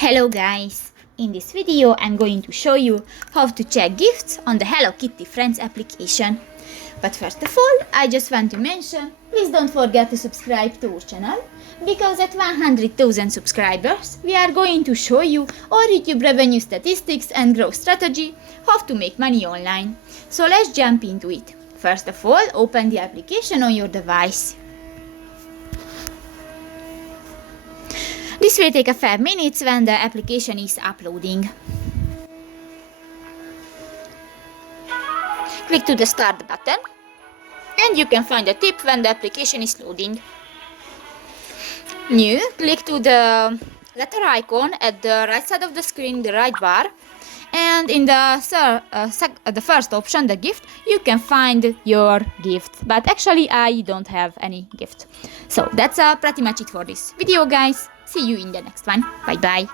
Hello guys! In this video I'm going to show you how to check gifts on the Hello Kitty Friends application. But first of all, I just want to mention, please don't forget to subscribe to our channel, because at 100,000 subscribers we are going to show you our YouTube revenue statistics and growth strategy, how to make money online. So let's jump into it. First of all, open the application on your device. This will take a few minutes when the application is uploading. Click to the start button and you can find a tip when the application is loading. New, click to the letter icon at the right side of the screen, the right bar, and in the first option, the gift, you can find your gift. But actually I don't have any gift. So that's pretty much it for this video, guys. See you in the next one. Bye bye.